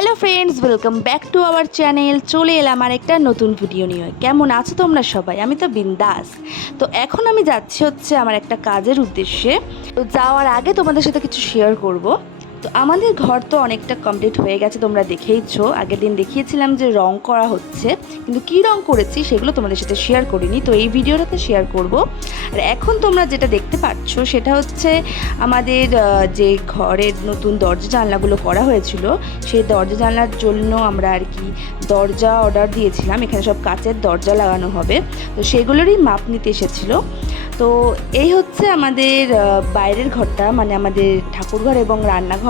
Hello friends, welcome back to our channel. চলে এলাম আর একটা নতুন ভিডিও নিয়ে। কেমন আছো তোমরা সবাই? আমি তো বিন্দাস। তো এখন আমি যাচ্ছি হচ্ছে আমার একটা কাজের উদ্দেশ্যে। তো যাওয়ার আগে তোমাদের সাথে কিছু শেয়ার করব। তো আমাদের ঘর তো অনেকটা কমপ্লিট হয়ে গেছে, তোমরা দেখেইছো। আগের দিন দেখিয়েছিলাম যে রং করা হচ্ছে, কিন্তু কী রং করেছি সেগুলো তোমাদের সাথে শেয়ার করিনি। তো এই ভিডিওটাতে শেয়ার করব। আর এখন তোমরা যেটা দেখতে পাচ্ছ সেটা হচ্ছে আমাদের যে ঘরের নতুন দরজা জানলাগুলো করা হয়েছিল, সেই দরজা জানলার জন্য আমরা আর কি দরজা অর্ডার দিয়েছিলাম। এখানে সব কাচের দরজা লাগানো হবে, তো সেগুলোরই মাপ নিতে এসেছিলো। তো এই হচ্ছে আমাদের বাইরের ঘরটা, মানে আমাদের ঠাকুরঘর এবং রান্নাঘর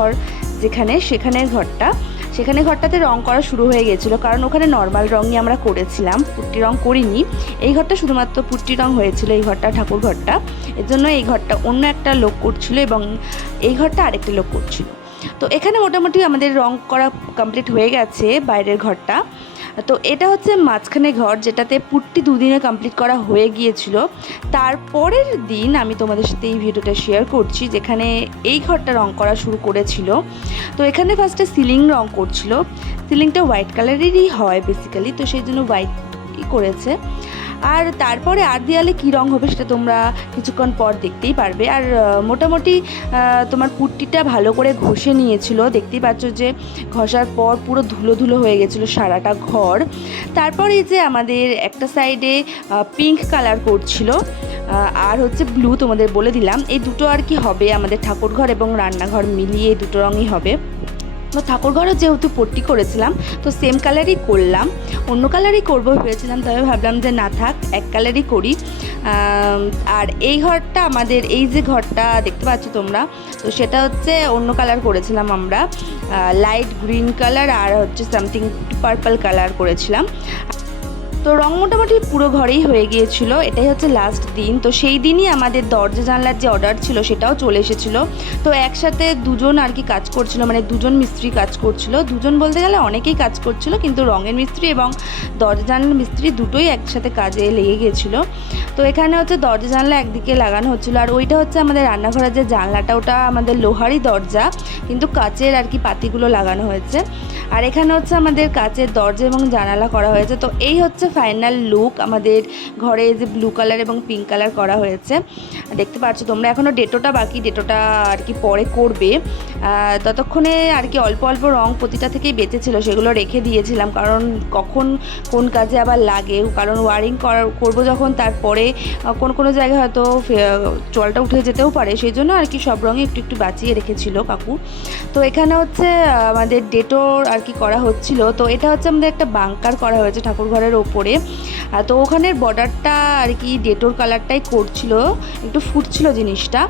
সেখানে ঘরটাতে রং করা শুরু হয়ে গেছিলো, কারণ ওখানে নর্মাল রঙই আমরা করেছিলাম, পুট্টি রং করিনি। এই ঘরটা শুধুমাত্র পুট্টি রং হয়েছিল, এই ঘরটা ঠাকুর ঘরটা। এর জন্য এই ঘরটা অন্য একটা লোক করছিল এবং এই ঘরটা আরেকটা লোক করছিল। তো এখানে মোটামুটি আমাদের রং করা কমপ্লিট হয়ে গেছে বাইরের ঘরটা। তো এটা হচ্ছে মাঝখানে ঘর, যেটাতে পুট্টি দুদিনে কমপ্লিট করা হয়ে গিয়েছিল। তারপরের দিন আমি তোমাদের সাথে এই ভিডিওটা শেয়ার করছি, যেখানে এই ঘরটা রং করা শুরু করেছিল। তো এখানে ফার্স্টে সিলিং রং করছিল। সিলিংটা হোয়াইট কালারেরই হয় বেসিক্যালি, তো সেই জন্য হোয়াইটই করেছে। আর তারপরে আর দেয়ালে কী রং হবে সেটা তোমরা কিছুক্ষণ পর দেখতেই পারবে। আর মোটামুটি তোমার পুট্টিটা ভালো করে ঘষে নিয়েছিল, দেখতেই পাচ্ছ যে ঘষার পর পুরো ধুলো ধুলো হয়ে গেছিলো সারাটা ঘর। তারপর এই যে আমাদের একটা সাইডে পিঙ্ক কালার করছিল, আর হচ্ছে ব্লু, তোমাদের বলে দিলাম এই দুটো আর কি হবে আমাদের ঠাকুরঘর এবং রান্নাঘর মিলিয়ে দুটো রঙই হবে। তো ঠাকুরঘরও যেহেতু পট্টি করেছিলাম, তো সেম কালারই করলাম। অন্য কালারই করবো ভেবেছিলাম, তবে ভাবলাম যে না থাক, এক কালারই করি। আর এই ঘরটা আমাদের, এই যে ঘরটা দেখতে পাচ্ছ তোমরা, তো সেটা হচ্ছে অন্য কালার করেছিলাম আমরা, লাইট গ্রিন কালার আর হচ্ছে সামথিং পার্পল কালার করেছিলাম। তো রং মোটামুটি পুরো ঘরেই হয়ে গিয়েছিল। এটাই হচ্ছে লাস্ট দিন। তো সেই দিনই আমাদের দরজা জানলার যে অর্ডার ছিল সেটাও চলে এসেছিলো। তো একসাথে দুজন আর কি কাজ করছিল, মানে দুজন মিস্ত্রি কাজ করছিল। দুজন বলতে গেলে অনেকেই কাজ করছিল, কিন্তু রঙের মিস্ত্রি এবং দরজা জানলার মিস্ত্রি দুটোই একসাথে কাজে লেগে গিয়েছিলো। তো এখানে হচ্ছে দরজা জানলা একদিকে লাগানো হচ্ছিলো, আর ওইটা হচ্ছে আমাদের রান্নাঘরের যে জানলাটা, ওটা আমাদের লোহারই দরজা, কিন্তু কাচের আর কি পাতিগুলো লাগানো হয়েছে। আর এখানে হচ্ছে আমাদের কাচের দরজা এবং জানালা করা হয়েছে। তো এই হচ্ছে ফাইনাল লুক আমাদের ঘরে, যে ব্লু কালার এবং পিঙ্ক কালার করা হয়েছে দেখতে পাচ্ছ তোমরা। এখনও ডেটোটা বাকি, ডেটোটা আর কি পরে করবে। ততক্ষণে আর কি অল্প অল্প রং প্রতিটা থেকেই বেঁচেছিল, সেগুলো রেখে দিয়েছিলাম, কারণ কখন কোন কাজে আবার লাগে। কারণ ওয়ারিং করবো যখন, তারপরে কোনো জায়গায় হয়তো জলটা উঠে যেতেও পারে, সেই জন্য আর কি সব রঙে একটু একটু বাঁচিয়ে রেখেছিল কাকু। তো এখানে হচ্ছে আমাদের ডেটোর আর কি করা হচ্ছিল। তো এটা হচ্ছে আমাদের একটা বাংকার করা হয়েছে ঠাকুর ঘরের ওপরে। তো ওখানের বর্ডারটা আর কি ডেটোর কালারটাই করছিল, একটু ফুটছিল জিনিসটা।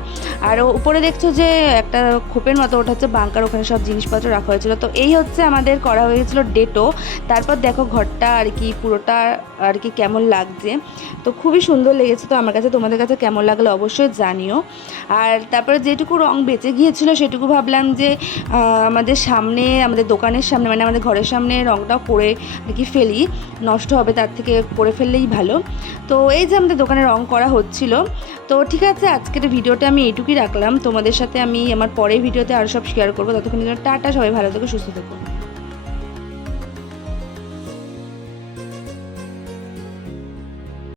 আর উপরে দেখছো যে একটা খোপের মতো, ওটা হচ্ছে বাংকার, ওখানে সব জিনিসপত্র রাখা হয়েছিল। তো এই হচ্ছে আমাদের করা হয়েছিল ডেটো। তারপর দেখো ঘরটা আর কি পুরোটা আর কি কেমন লাগছে। তো খুবই সুন্দর লেগেছে। তো আমার কাছে, তোমাদের কাছে কেমন লাগলো অবশ্যই জানিও। আর তারপরে যেটুকু রং বেঁচে গিয়েছিল সেটুকু ভাবলাম যে আমাদের সামনে, আমাদের দোকানের সামনে, মানে আমাদের ঘরের সামনে রংটাও করে আর কি ফেলি, নষ্ট হবে তার থেকে করে ফেললেই ভালো। তো এই যে আমাদের দোকানে রং করা হচ্ছিল। তো ঠিক আছে, আজকের ভিডিওটা আমি এইটুকুই রাখলাম। তোমাদের সাথে আমি আমার পরের ভিডিওতে আরও সব শেয়ার করবো। ততক্ষণ টাটা, সবাই ভালো থেকো, সুস্থ থেকো।